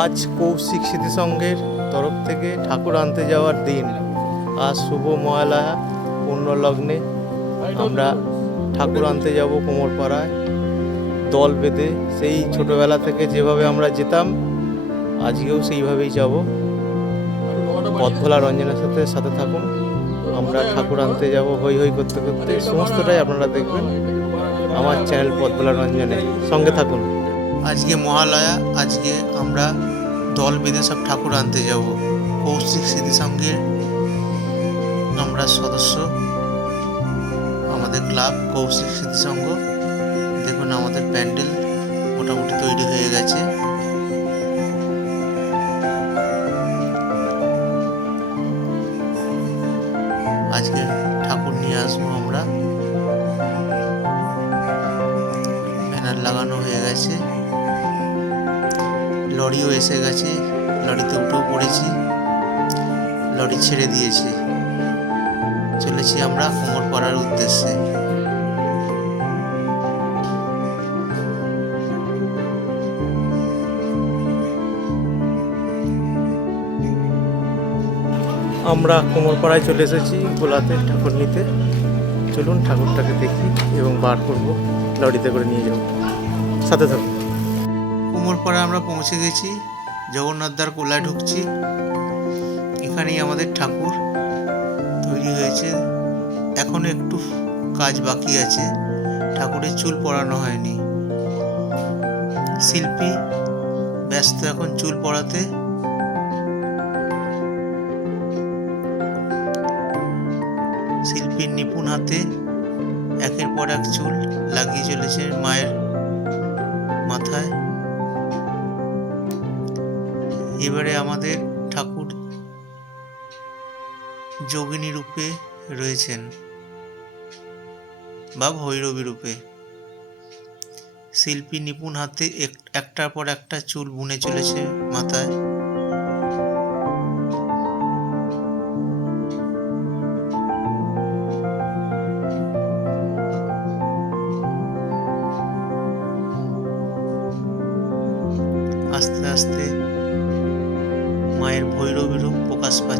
আজ কৌশিক স্মৃতি সংঘের তরফ থেকে ঠাকুর আনতে যাওয়ার দিন। আজ শুভ মহালয়া লগ্নে আমরা ঠাকুর আনতে যাব কোমরপাড়ায়। দল বেঁধে সেই ছোটবেলা থেকে যেভাবে আমরা যেতাম, আজকেও সেইভাবেই যাব। পথভোলা রঞ্জনের সাথে সাথে থাকুন। আমরা ঠাকুর আনতে যাব হই হই করতে করতে। সমস্তটাই আপনারা দেখবেন আমার চ্যানেল পথভোলা রঞ্জনে। সঙ্গে থাকুন। আজকে মহালয়া, আজকে আমরা দল বেঁধে সব ঠাকুর আনতে যাব। কৌশিক স্মৃতি সঙ্গের আমরা সদস্য। আমাদের ক্লাব, কৌশিক স্মৃতি সঙ্গ দেখুন আমাদের প্যান্ডেল মোটামুটি তৈরি হয়ে গেছে। লরিও এসে গেছে। লরিতে উঠেও পড়েছি। লরি ছেড়ে দিয়েছে। চলেছি আমরা কোমর পাড়ার উদ্দেশ্যে। আমরা কোমরপাড়ায় চলে এসেছি গোলাতে ঠাকুর নিতে। চলুন ঠাকুরটাকে দেখি এবং বার করব। লরিতে করে নিয়ে যাব। সাথে থাকুন। কোমরপাড়া আমরা পৌঁছে গেছি। জগন্নাথদার কোলায় ঢুকছি। এখানেই আমাদের ঠাকুর তৈরি হয়েছে। এখনও একটু কাজ বাকি আছে। ঠাকুরের চুল পরানো হয়নি। শিল্পী ব্যস্ত এখন চুল পরাতে। শিল্পীর নিপুণ হাতে একের পর এক চুল লাগিয়ে চলেছে মায়ের মাথায়। এবারে আমাদের ঠাকুর যোগিনী রূপে রয়েছেন বা ভৈরবী রূপে। শিল্পী নিপুণ হাতে এক- একটার পর একটা চুল বুনে চলেছে মাথায়।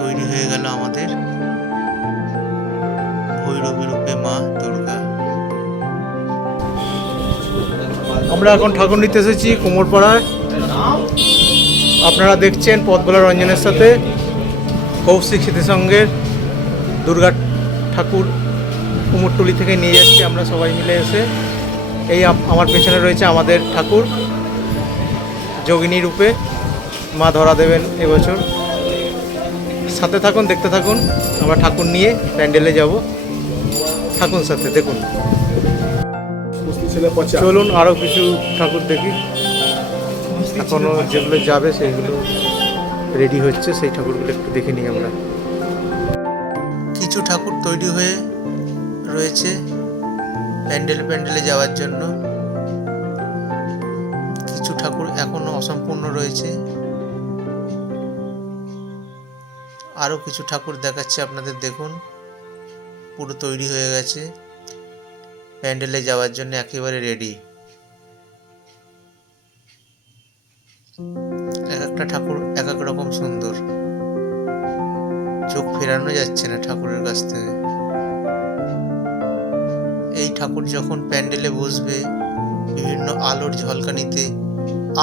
তৈরি হয়ে গেল আমাদের। ভৈরবী রূপে মা দুর্গা। আমরা এখন ঠাকুর নিতে এসেছি কোমরপাড়ায়। আপনারা দেখছেন পথবোলা রঞ্জনের সাথে কৌশিক স্মৃতিসংঘের দুর্গা ঠাকুর কুমোরটুলি থেকে নিয়ে যাচ্ছি আমরা সবাই মিলে এসে। এই আমার পেছনে রয়েছে আমাদের ঠাকুর, যোগিনী রূপে মা ধরা দেবেন এবছর। সাথে থাকুন, দেখতে থাকুন। আমরা ঠাকুর নিয়ে প্যান্ডেলে যাব। থাকুন সাথে, দেখুন। চলুন আরও কিছু ঠাকুর দেখি। এখনও যেগুলো যাবে, সেইগুলো রেডি হচ্ছে। সেই ঠাকুরগুলো একটু দেখে নিই আমরা। কিছু ঠাকুর তৈরি হয়ে রয়েছে প্যান্ডেল, প্যান্ডেলে যাওয়ার জন্য। কিছু ঠাকুর এখনও অসম্পূর্ণ রয়েছে। আরও কিছু ঠাকুর দেখাচ্ছে আপনাদের, দেখুন। পুরো তৈরি হয়ে গেছে। প্যান্ডেলে যাওয়ার জন্য একেবারে রেডি এক একটা ঠাকুর এক এক রকম সুন্দর। চোখ ফেরানো যাচ্ছে না ঠাকুরের কাছ থেকে। এই ঠাকুর যখন প্যান্ডেলে বসবে, বিভিন্ন আলোর ঝলকানিতে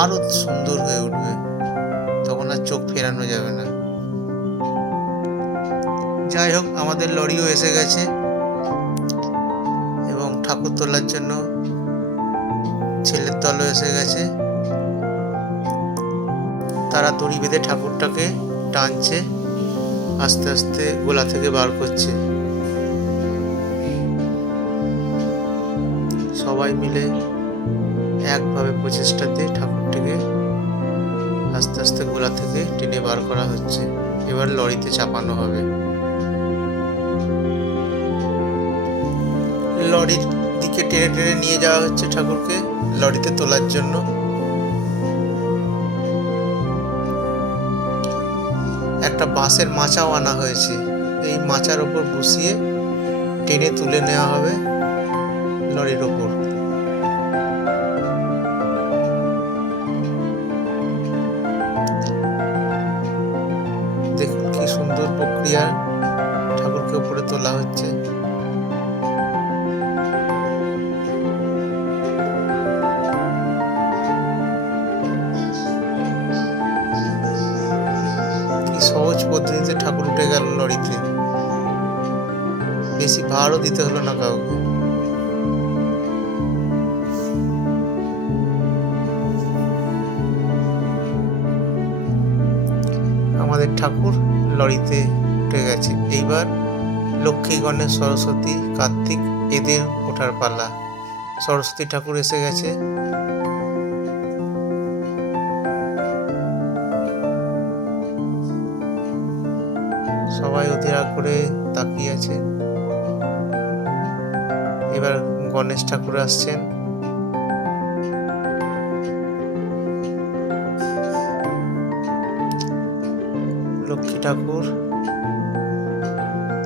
আরও সুন্দর হয়ে উঠবে, তখন আর চোখ ফেরানো যাবে না। যাই হোক, আমাদের লরিও এসে গেছে। এবং ঠাকুর তোলার জন্য ছেলের দলও এসে গেছে। তারা দড়ি বেঁধে ঠাকুরটাকে টানছে, আস্তে আস্তে গোলা থেকে বার করছে। সবাই মিলে একভাবে প্রচেষ্টাতে ঠাকুরটিকে আস্তে আস্তে গোলা থেকে টেনে বার করা হচ্ছে। এবার লরিতে চাপানো হবে। লরির দিকে টেনে টেনে নিয়ে যাওয়া হচ্ছে ঠাকুরকে, লরিতে তোলার জন্য। একটা বাঁশের মাচাও আনা হয়েছে। এই মাচার ওপর বসিয়ে টেনে তুলে নেওয়া হবে লরির ওপর দেখুন কি সুন্দর প্রক্রিয়া ঠাকুরকে উপরে তোলা হচ্ছে। বেশি ভাড়ও দিতে হলো না কাউকে। আমাদের ঠাকুর লরিতে উঠে গেছে। এইবার লক্ষ্মী, গণেশ, সরস্বতী, কার্তিক এদের ওঠার পালা। সরস্বতী ঠাকুর এসে গেছে। সবাই অধীরা করে তাকিয়ে আছে। এবার গণেশ ঠাকুর আসছেন। লক্ষ্মী ঠাকুর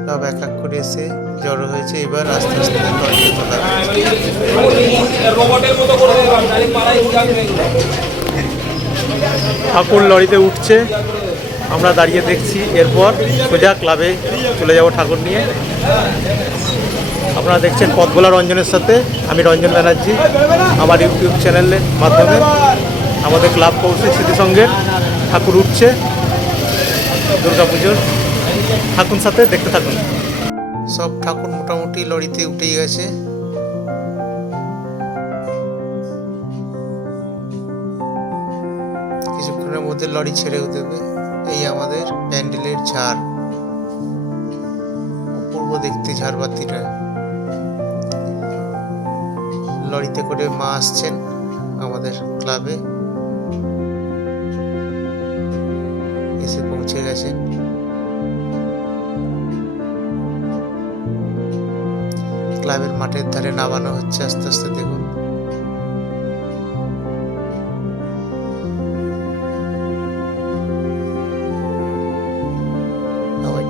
সব এক এক করে এসে জড়ো হয়েছে। এবার আস্তে আস্তে ঠাকুর লরিতে উঠছে। আমরা দাঁড়িয়ে দেখছি, এরপর সোজা ক্লাবে চলে যাব ঠাকুর নিয়ে। আপনারা দেখছেন পথগোলা রঞ্জনের সাথে। আমি রঞ্জন ব্যানার্জি, আমার ইউটিউব চ্যানেলের মাধ্যমে আমাদের ক্লাব কৌশিক স্মৃতিসঙ্গের ঠাকুর উঠছে পুজোর থাকুন সাথে দেখতে থাকুন। সব ঠাকুর মোটামুটি লরিতে উঠেই গেছে। কিছুক্ষণের মধ্যে লরি ছেড়েও দেবে। এই আমাদের প্যান্ডেলের ঝাড়। অপূর্ব দেখতে ঝাড়বাতিটা লরিতে করে মা আসছেন আমাদের ক্লাবে। এসে পৌঁছে গেছেন ক্লাবের মাঠের ধারে নামানো হচ্ছে আস্তে আস্তে, দেখুন।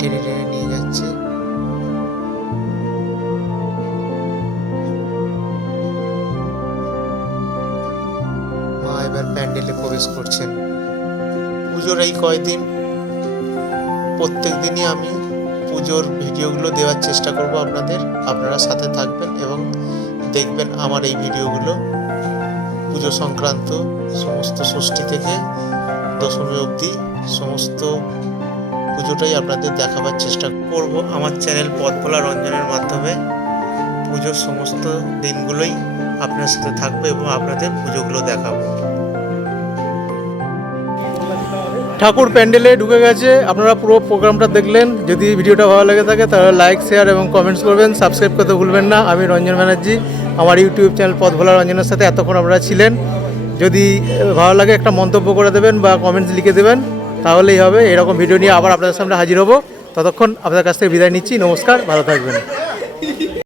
টেনে টেনে নিয়ে যাচ্ছে। মা এবার প্যান্ডেলে প্রবেশ করছেন। পুজোর এই কয়দিন, প্রত্যেক দিনই আমি পুজোর ভিডিওগুলো দেওয়ার চেষ্টা করব আপনাদের। আপনারা সাথে থাকবেন এবং দেখবেন আমার এই ভিডিওগুলো। পুজো সংক্রান্ত সমস্ত ষষ্ঠী থেকে দশমী অবধি সমস্ত পুজোটাই আপনাদের দেখাবার চেষ্টা করব আমার চ্যানেল পথভোলা রঞ্জনের মাধ্যমে। পুজোর সমস্ত দিনগুলোই আপনার সাথে থাকবে এবং আপনাদের পুজোগুলো দেখাবো। ঠাকুর প্যান্ডেলে ঢুকে গেছে। আপনারা পুরো প্রোগ্রামটা দেখলেন। যদি ভিডিওটা ভালো লেগে থাকে, তাহলে লাইক শেয়ার এবং কমেন্টস করবেন। সাবস্ক্রাইব করতে ভুলবেন না। আমি রঞ্জন ব্যানার্জি। আমার ইউটিউব চ্যানেল পথ ভোলা রঞ্জনের সাথে এতক্ষণ আপনারা ছিলেন। যদি ভালো লাগে একটা মন্তব্য করে দেবেন বা কমেন্টস লিখে দেবেন। তাহলেই হবে। এরকম ভিডিও নিয়ে আবার আপনাদের সামনে হাজির হব। ততক্ষণ আপনাদের কাছ থেকে বিদায় নিচ্ছি। নমস্কার, ভালো থাকবেন।